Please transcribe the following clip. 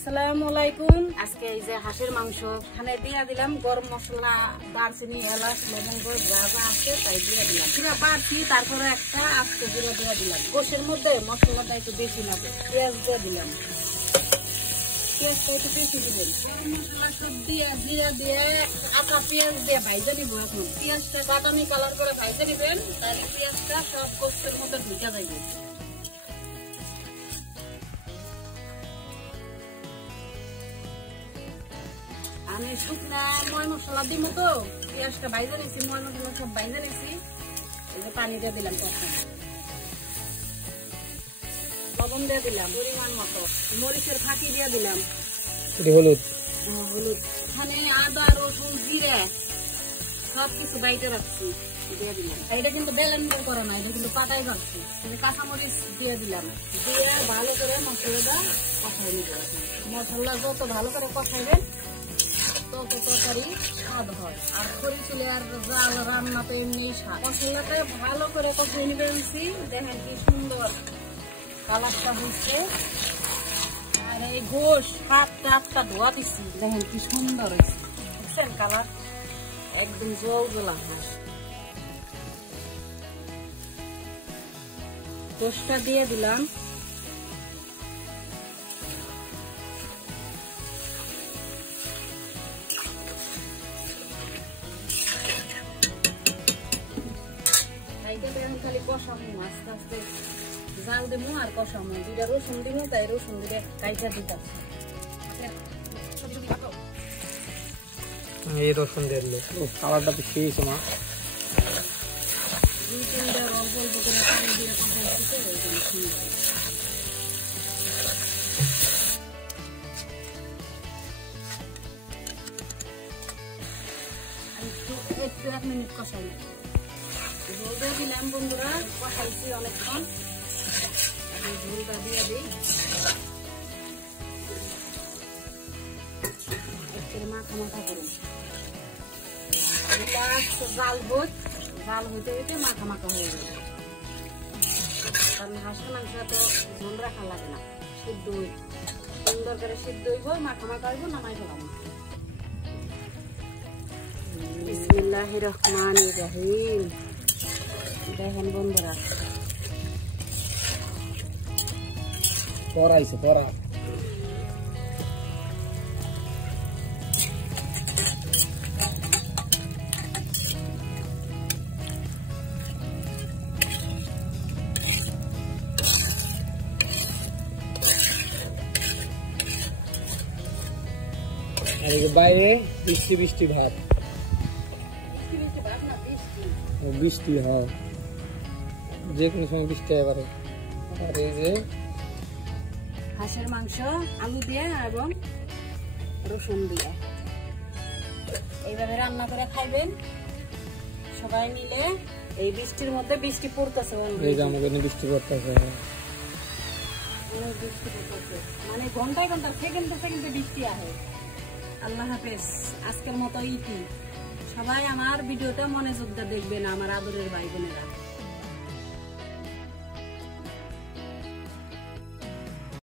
আসসালামু আলাইকুম। আজকে এই যে হাঁসের মাংস এখানে দিয়ে দিলাম গরম মশলা, দারচিনি, এলাচ, লবঙ্গ যা যা আছে তাই দিয়ে দিলাম। জিরা বাড়ছি, তারপরে একটা আস্ত জিরা দিয়ে দিলাম। গোশের মধ্যে মশলাটা একটু বেশি লাগে। পেঁয়াজ দিয়ে দিলাম, পেঁয়াজটা একটু বেশি দিবেন। গরম মশলা সব দিয়ে জিরা দিয়ে আটা পেঁয়াজ দিয়ে ভাইজে নিব। এখন পেঁয়াজটা বাদামি কালার করে ভাইজে নিবেন, তাহলে পেঁয়াজটা সব গোশের মধ্যে ঢুকে যাবে। আমি শুকনা ময় মশলা দিব তো, পেঁয়াজটা ভাইজে নিছি, ময় মশলা সব ভাইজে নিছি। এই যে পানি দিয়ে দিলাম, তখন লবণ দিয়ে দিলাম পরিমাণ মতো, মরিচের ফাঁকি দিয়ে দিলাম, হলুদ হলুদ এখানে আদা রসুন জিরে সবকিছু বাইটে রাখছি দিয়ে দিলাম। এটা কিন্তু ব্লেন্ডার করা না, এটা কিন্তু পাতায় রাখছি। কাঁচামরিচ দিয়ে দিলাম, দিয়ে ভালো করে মশলাটা কষাই নিব। মশলা যত ভালো করে কষাইবেন তত তরকারি স্বাদ হয়। আর খড়ি চুলে আর জাল রান্না তো এমনি স্বাদ। মশলাটা ভালো করে কষাই নিবেন। দেখেন কি সুন্দর কালারটা হচ্ছে। আর এই গোশ হাতটা ধোয়া দিচ্ছি, দেখেন কি সুন্দর হয়েছে, বুঝছেন? কালার একদম জল জলা হাঁস। গোশটা দিয়ে দিলাম, খালি কষামো আস্তে আস্তে, জাল দেবো আর কষামো। দুইটা রসুন দিব, তাই রসুন দিয়ে কাইটা দিতাম। এই রসুন দিলে কালারটা বেশি হয়েছে মা। দুই তিনটা অল্প অল্প করে পানি দিয়ে কষাই দিতে একটু 1 মিনিট কষাই ঝোল দিয়ে দিলাম। বন্ধুরা কষাইছি অনেকক্ষণ, ঝোলটা দিয়ে দিই। মাখা মাখা করুন, জাল হইতে হইতে মাখা মাখা হয়ে যাবে। কারণ হাঁসের মাংস তো ঝোল রাখা লাগে না, সিদ্ধ সুন্দর করে সিদ্ধ হইব, মাখা মাখা হইব, নামাই ফেলাম। বিসমিল্লাহির রহমানির রহিম। দেখেন বন্ধুরা পড়াইছে পড়া। বাইরে বৃষ্টি বৃষ্টি ভাব, বৃষ্টি হয়, যে কোনো সময় বৃষ্টি এবারে। আর এই যে হাঁসের মাংস আলু দিয়ে এবং রসুন দিয়ে এইভাবে রান্না করে খাইবেন সবাই মিলে। এই বৃষ্টির মধ্যে, বৃষ্টি পড়তেছে, বৃষ্টি পড়তেছে, অনেক বৃষ্টি পড়তেছে, মানে ঘন্টায় ঘন্টা সেকেন্ডে সেকেন্ডে বৃষ্টি আসে। আল্লাহ হাফেজ। আজকের মতো ইতি। সবাই আমার ভিডিওটা মনোযোগ দিয়ে দেখবেন, আমার আদরের ভাই বোনেরা।